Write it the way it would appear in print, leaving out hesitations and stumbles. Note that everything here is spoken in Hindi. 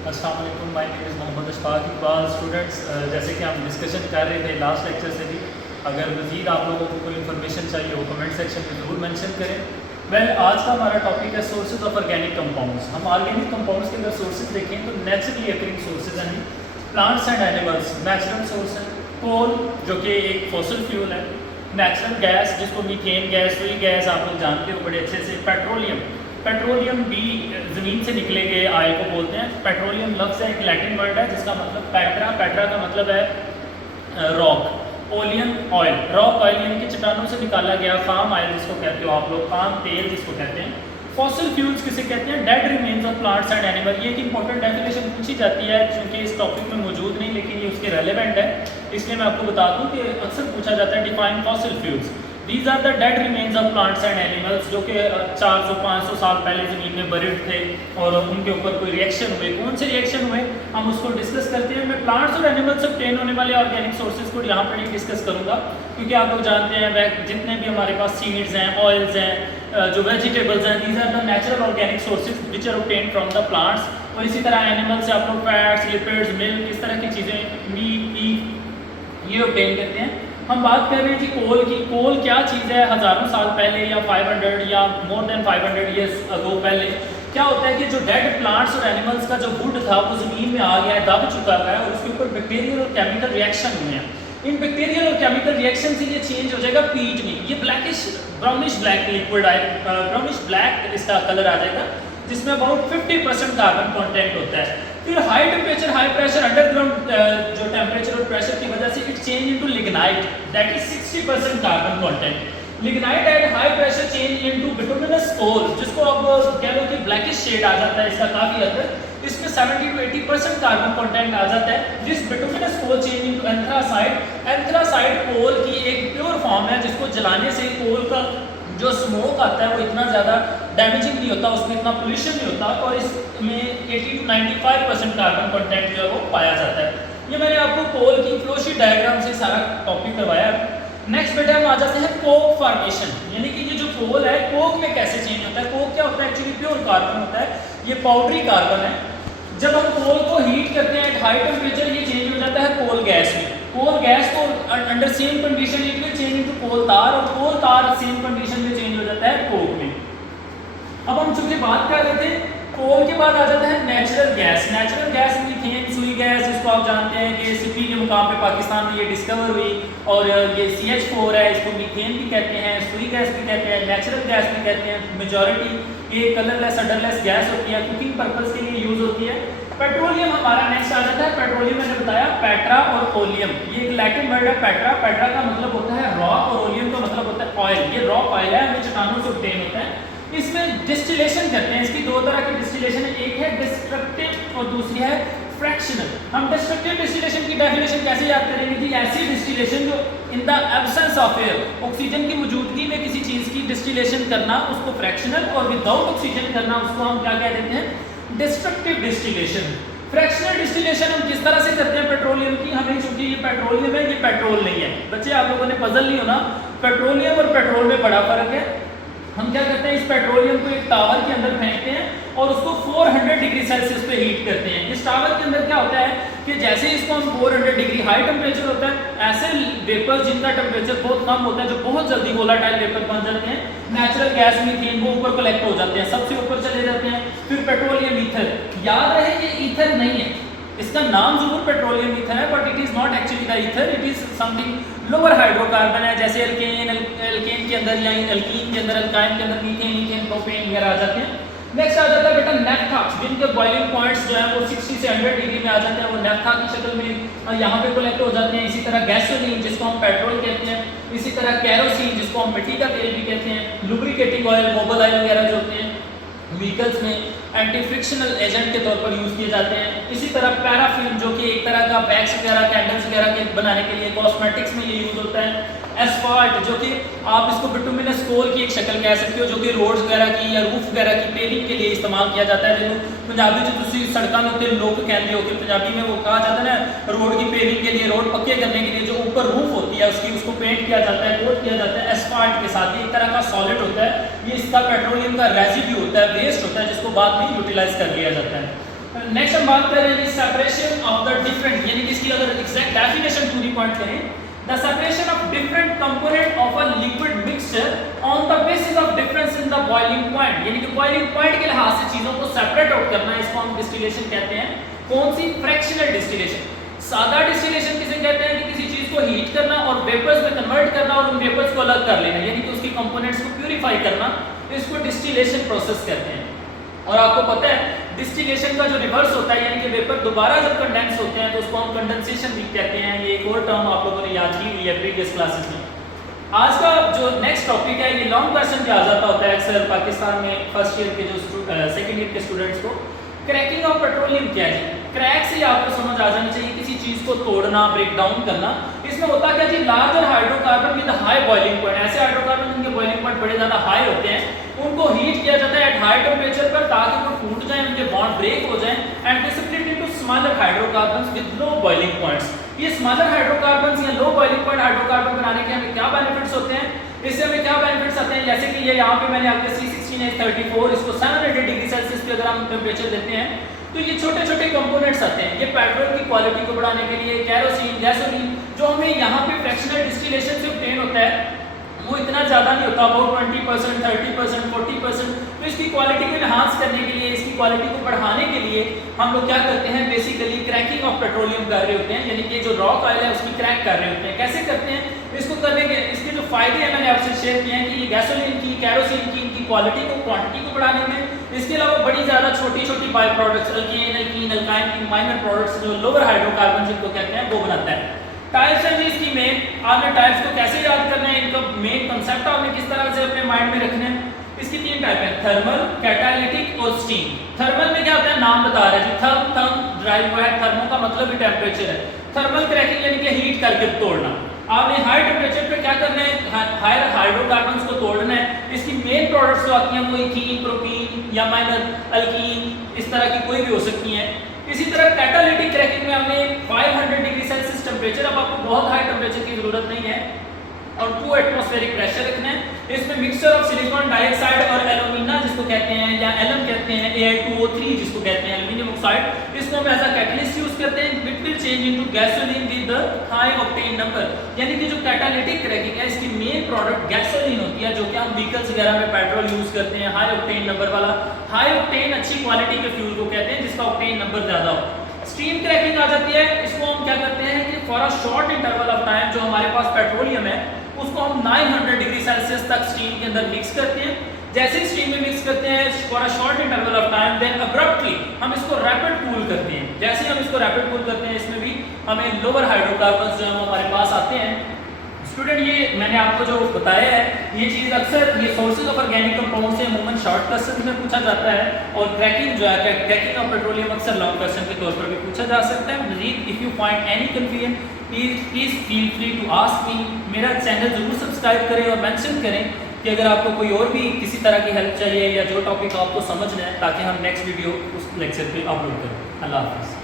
अस्सलाम वालेकुम, my name is Mohammad Ashfaq Iqbal. Students, जैसे कि हम डिस्कशन कर रहे थे लास्ट लेक्चर से भी, अगर मज़ीद आप लोगों को कोई इन्फॉर्मेशन चाहिए हो कमेंट सेक्शन में ज़रूर मेंशन करें। आज का हमारा टॉपिक है सोर्सेज ऑफ ऑर्गेनिक कंपाउंड्स। हम ऑर्गेनिक कंपाउंड्स के अगर सोर्सेज देखें तो नेचुरली अकरिंग सोर्सेज हैं plants and animals. Natural source है कोल, जो कि एक फॉसिल फ्यूल है। नेचुरल गैस जिसको मीथेन गैस, सुई गैस आप लोग जानते हो बड़े अच्छे से। पेट्रोलियम भी ज़मीन से निकले गए आय को बोलते हैं। पेट्रोलियम लफ्ज़ है, एक लैटिन वर्ड है जिसका मतलब पैट्रा का मतलब है रॉक। ओलियन ऑयल, रॉक ऑयल यानी कि चट्टानों से निकाला गया फार्म ऑयल जिसको कहते हो आप लोग, पाम तेल जिसको कहते हैं। फॉसिल फ्यूल्स किसे कहते हैं? Dead remains of plants and animal. ये एक इंपॉर्टेंट डेफिनेशन पूछी जाती है क्योंकि इस टॉपिक में मौजूद नहीं लेकिन ये उसके रेलेवेंट है, इसलिए मैं आपको बता दूं कि अक्सर पूछा जाता है define fossil fuels. These are the dead remains of plants and animals, जो कि 400-500 साल पहले ज़मीन में बरिड थे और उनके ऊपर कोई रिएक्शन हुए। कौन से रिएक्शन हुए हम उसको डिस्कस करते हैं। मैं प्लांट्स और एनिमल्स से ऑब्टेन होने वाले ऑर्गेनिक सोर्सेज को यहाँ पर नहीं डिस्कस करूँगा क्योंकि आप लोग जानते हैं वह जितने भी हमारे पास सीड्स हैं, ऑयल्स हैं, जो वेजिटेबल्स हैं, these are the natural organic sources which are obtain from the plants. और इसी तरह एनिमल से आप लोग फैट्स, लिपिड्स, मिल्क, इस तरह की चीज़ें, मीट, ये ऑब्टेन करते हैं। हम बात कर रहे हैं जी कोल की। कोल क्या चीज़ है? हज़ारों साल पहले या 500 या मोर देन 500 ईयर्स अगो पहले क्या होता है कि जो डेड प्लांट्स और एनिमल्स का जो वुड था वो ज़मीन में आ गया है, दब चुका है और उसके ऊपर बैक्टीरियल और केमिकल रिएक्शन हुए हैं। इन बैक्टीरियल और केमिकल रिएक्शन से ये चेंज हो जाएगा पीट में। ये ब्लैकिश ब्राउनिश ब्लैक लिक्विड आए, ब्राउनिश ब्लैक इसका कलर आ जाएगा जिसमें अबाउट 50% कार्बन कंटेंट होता है। फिर high temperature, high pressure, underground जो टेम्परेचर और प्रेशर की वजह से it change into lignite, that is 60% carbon content. Lignite at high pressure change into bituminous coal, जिसको अब कह लो कि ब्लैकिश शेड आ जाता है इसका काफी हद तक। इसमें 70 to 80% कार्बन कंटेंट आ जाता है। जिस बिटुमिनस कोल चेंज इनटू एंथ्रासाइड। एंथ्रासाइड कोल की एक प्योर फॉर्म है जिसको जलाने से कोल का जो स्मोक आता है वो इतना ज़्यादा डैमेजिंग नहीं होता, उसमें इतना पोल्यूशन नहीं होता और इसमें 80 to 95% कार्बन कंटेंट जो है वो पाया जाता है। ये मैंने आपको कोल की फ्लोशीट डायग्राम से सारा टॉपिक करवाया। नेक्स्ट बेटा हम आ जाते हैं कोक फॉर्मेशन, यानी कि ये जो कोल है कोक में कैसे चेंज होता है। कोक क्या होता है? एक्चुअली प्योर कार्बन होता है, ये पाउडरी कार्बन है। जब हम कोल को हीट करते हैं एट हाई टेम्परेचर ये चेंज हो जाता है कोल गैस में। कोल गैस को under same condition it will change into coal tar और कोल तार सेम कंडीशन में चेंज हो जाता है कोक में। अब हम चूंकि बात कर रहे थे कोल के बाद आ जाता है natural gas. Natural gas methane, सुई गैस, जिसको आप जानते हैं कि सिपी के मुकाम पे पाकिस्तान में ये डिस्कवर हुई और ये CH4 है, इसको मीथेन भी कहते हैं, सुई गैस भी कहते हैं, नेचुरल गैस भी कहते हैं। मेजॉरिटी ये कलरलेस अडरलेस गैस होती है, कुकिंग पर्पस के लिए यूज होती है। पेट्रोलियम हमारा नेक्स्ट आ जाता है। पेट्रोलियम मैंने बताया पैट्रा और ओलियम, ये एक लैटिन वर्ड है पैट्रा। पैट्रा का मतलब होता है रॉक और ओलियम का मतलब होता है ऑयल। ये रॉक ऑयल है, हमें चट्टानों से ऑब्टेन होता है। इसमें डिस्टिलेशन करते हैं। इसकी दो तरह की डिस्टिलेशन है, एक है डिस्ट्रक्टिव और दूसरी है फ्रैक्शनल। हम डिस्ट्रक्टिव डिस्टिलेशन की डेफिनेशन कैसे याद करेंगे जी? ऐसी डिस्टिलेशन जो in the absence of air, oxygen की मौजूदगी में किसी चीज़ की डिस्टिलेशन करना उसको फ्रैक्शनल, और विदाउट ऑक्सीजन करना उसको हम क्या कह देते हैं? Destructive distillation. फ्रैक्शनल डिस्टिलेशन हम किस तरह से करते हैं पेट्रोलियम की? हमें चूंकि ये पेट्रोलियम है, ये पेट्रोल नहीं है। बच्चे आप लोगों ने पजल नहीं होना, पेट्रोलियम और पेट्रोल में बड़ा फर्क है। हम क्या करते हैं? इस पेट्रोलियम को एक टावर के अंदर फेंकते हैं और उसको 400 डिग्री सेल्सियस पे हीट करते हैं। इस टावर के अंदर क्या होता है कि जैसे इसको हम 400 डिग्री हाई टेम्परेचर होता है, ऐसे वेपर जिनका टेम्परेचर बहुत कम होता है जो बहुत जल्दी वोलाटाइल वेपर बन जाते हैं, नेचुरल गैस मीथेन, वो ऊपर कलेक्ट हो जाते हैं, सबसे ऊपर चले जाते हैं। फिर पेट्रोलियम ईथर, याद रहे ये ईथर नहीं है, इसका नाम जरूर पेट्रोलियम ईथर है but it is not actually the ether, it is something lower hydrocarbon है। जैसे एल्केन के अंदर या एल्कीन के अंदर, अल्काइन के अंदर मीथेन, ईथेन, प्रोपेन वगैरह आ जाते हैं। नेक्स्ट आ जाता है बेटा नेफ्था, जिनके बॉइलिंग पॉइंट्स जो है वो 60 से 100 डिग्री में आ जाते हैं, वो नेफ्था की शक्ल में यहाँ पे कलेक्ट हो जाते हैं। इसी तरह गैसोलीन जिसको हम पेट्रोल कहते हैं, इसी तरह कैरोसिन जिसको हम मिट्टी का तेल भी कहते हैं, लुब्रिकेटिंग ऑयल, मोबाइल ऑयल वगैरह जो होते हैं व्हीकल्स में एंटी फ्रिक्शनल एजेंट के तौर पर यूज किए जाते हैं। इसी तरह पैराफिन जो कि एक तरह का वैक्स वगैरह, कैंडल्स वगैरह के बनाने के लिए कॉस्मेटिक्स में ये यूज होता है। एस्फाल्ट जो कि आप इसको बिटुमिनस कोल की एक शक्ल कह सकते हो, जो कि रोड्स वगैरह की या रूफ वगैरह की पेलिंग के लिए इस्तेमाल किया जाता है। जो पंजाबी जो तुम सड़कों में उत्ते लोग कहते हो कि पंजाबी में वो कहा जाता है ना, रोड की पेलिंग के लिए, रोड पक्के करने के लिए जो ऊपर रूफ होती है उसकी, उसको पेंट किया जाता है, कोट किया जाता है एस्फाल्ट के साथ। ये एक तरह का सॉलिड होता है, ये इसका पेट्रोलियम का रेजिड्यू होता है, वेस्ट होता है, जिसको बाद में यूटिलाइज कर लिया जाता है। नेक्स्ट हम बात कर रहे हैं सेपरेशन ऑफ द डिफरेंट, यानी कि इसकी अगर एग्जैक्ट डेफिनेशन पूरी पॉइंट करें, the separation of different component of a liquid mixture on the basis of difference in the boiling point, यानी कि बॉइलिंग पॉइंट के लिहाज से चीजों को सेपरेट आउट करना, इसको हम डिस्टिलेशन कहते हैं। कौन सी? Fractional distillation. सादा डिस्टिलेशन किसे कहते हैं कि किसी चीज को हीट करना और वेपर्स में कन्वर्ट करना और उन वेपर्स को अलग कर लेना, यानी कि उसकी कंपोनेंट्स को प्यूरिफाई करना, इसको डिस्टिलेशन प्रोसेस कहते हैं। और आपको पता है डिस्टिलेशन का जो रिवर्स होता है, यानी कि वेपर दोबारा जब कंडेंस होते हैं तो उसको हम कंडेंसेशन भी कहते हैं। ये एक और टर्म आप लोगों ने याद की हुई है प्रीवियस क्लासेस में। आज का जो नेक्स्ट टॉपिक है, ये लॉन्ग क्वेश्चन भी आ जाता होता है अक्सर पाकिस्तान में फर्स्ट ईयर के जो सेकंड ईयर के स्टूडेंट्स को। क्रैकिंग ऑफ पेट्रोलियम क्या है जी? क्रैक से आपको समझ आ जानी चाहिए किसी चीज को तोड़ना, ब्रेक डाउन करना। इसमें होता क्या जी, larger hydrocarbon with high boiling point, ऐसे हाइड्रोकार्बन जिनके बॉइलिंग पॉइंट बड़े ज्यादा हाई होते हैं, उनको हीट किया जाता है एट हाई टेम्परेचर पर ताकि वो टूट जाए, उनके बॉन्ड ब्रेक हो जाए and they split into smaller hydrocarbons with low boiling points. ये स्मॉलर हाइड्रोकार्बन्स या लो बॉइलिंग पॉइंट हाइड्रोकार्बन बनाने के हमें क्या बेनिफिट्स होते हैं? इससे हमें क्या बेनिफिट्स आते हैं? जैसे कि ये यहाँ पे मैंने आपके C16H34 इसको 700 डिग्री सेल्सियस पे अगर हम टेम्परेचर देते हैं तो ये छोटे छोटे कंपोनेंट्स आते हैं। ये पेट्रोल की क्वालिटी को बढ़ाने के लिए, कैरोसिन, गैसोलीन जो हमें यहाँ पे फ्रैक्शनल डिस्टिलेशन से ऑब्टेन होता है वो इतना ज़्यादा नहीं होता, अबाउट 20%, 30%, 40%। तो इसकी क्वालिटी को एनहांस करने के लिए, इसकी क्वालिटी को बढ़ाने के लिए हम लोग क्या करते हैं, बेसिकली क्रैकिंग ऑफ पेट्रोलियम कर रहे होते हैं, यानी कि जो रॉक ऑयल है उसकी क्रैक कर रहे होते हैं। कैसे करते हैं इसको? करने के इसके जो फायदे हैं मैंने आपसे शेयर किए हैं कि ये गैसोलीन की, कैरोसिन की, इनकी क्वालिटी को, क्वांटिटी को बढ़ाने में, इसके अलावा बड़ी ज़्यादा छोटी छोटी by products, alkane, alkene, alkyne की माइनर प्रोडक्ट्स जो लोअर हाइड्रोकार्बन जिनको कहते हैं वो बनाता है। टाइप्स हैं जी इसकी मेन। आपने टाइप्स को कैसे याद करना है, इनका मेन कंसेप्ट आपने किस तरह से अपने माइंड में रखना है? इसकी 3 टाइप है, थर्मल, कैटालिटिक और स्टीम। थर्मल में क्या होता है, नाम बता रहा है जी, थर्म ड्राइव हुआ है, थर्मो का मतलब ही टेम्परेचर है। थर्मल क्रैकिंग यानी कि हीट करके तोड़ना। आपने हाई टेम्परेचर पे क्या करना है, हायर हाइड्रोकार्बन्स को तोड़ना है। इसकी मेन प्रोडक्ट्स जो आती हैं वो इथीन, प्रोपीन या माइनर अल्कीन, इस तरह की कोई भी हो सकती हैं। इसी तरह कैटालिटिक क्रैकिंग में हमने 500 डिग्री सेल्सियस टेम्परेचर, अब आपको बहुत हाई टेम्परेचर की जरूरत नहीं है, और 2 एटमॉस्फेरिक प्रेशर रखना है। इसमें मिक्सचर ऑफ सिलिकॉन डाइऑक्साइड और एल्यूमिना जिसको कहते हैं, या एलम कहते हैं, Al2O3 जिसको कहते हैं, एल्यूमिनियम ऑक्साइड, इसको हम एज अ कैटलिस्ट यूज करते हैं। It will change into gasoline with the high octane number, यानी कि जो कैटालिटिक क्रैकिंग है इसकी मेन प्रोडक्ट गैसोलीन होती है, जो कि हम व्हीकल्स वगैरह में पेट्रोल यूज करते हैं, हाई ऑक्टेन नंबर वाला। हाई ऑक्टेन अच्छी क्वालिटी के फ्यूल को कहते हैं जिसका ऑक्टेन नंबर ज्यादा हो। स्टीम क्रैकिंग आ जाती है, इसको हम क्या करते हैं कि for a short interval of time जो हमारे पास पेट्रोलियम है उसको हम 900 डिग्री सेल्सियस तक स्टीम के अंदर मिक्स करते हैं। जैसे ही स्टीम में मिक्स करते हैं for a short interval of time, then abruptly हम इसको रैपिड कूल करते हैं। जैसे ही हम इसको रैपिड कूल करते हैं इसमें भी हमें लोअर हाइड्रोकार्बन्स जो है वो हमारे पास आते हैं। स्टूडेंट, ये मैंने आपको जो बताया है ये चीज़ अक्सर ये सोर्सेज ऑफ ऑर्गेनिक कंपाउंड से अमूमन शॉर्ट क्वेश्चन में पूछा जाता है, और क्रैकिंग जो है, क्रैकिंग ऑफ पेट्रोलियम अक्सर लॉन्ग क्वेश्चन के तौर पर भी पूछा जा सकता है। मजीद if you find any confusion please feel free to ask me. मेरा चैनल जरूर सब्सक्राइब करें और मेंशन करें कि अगर आपको कोई और भी किसी तरह की हेल्प चाहिए या जो टॉपिक आपको समझना है, ताकि हम नेक्स्ट वीडियो उस लेक्चर पे अपलोड करें। अल्लाह हाफ़िज़।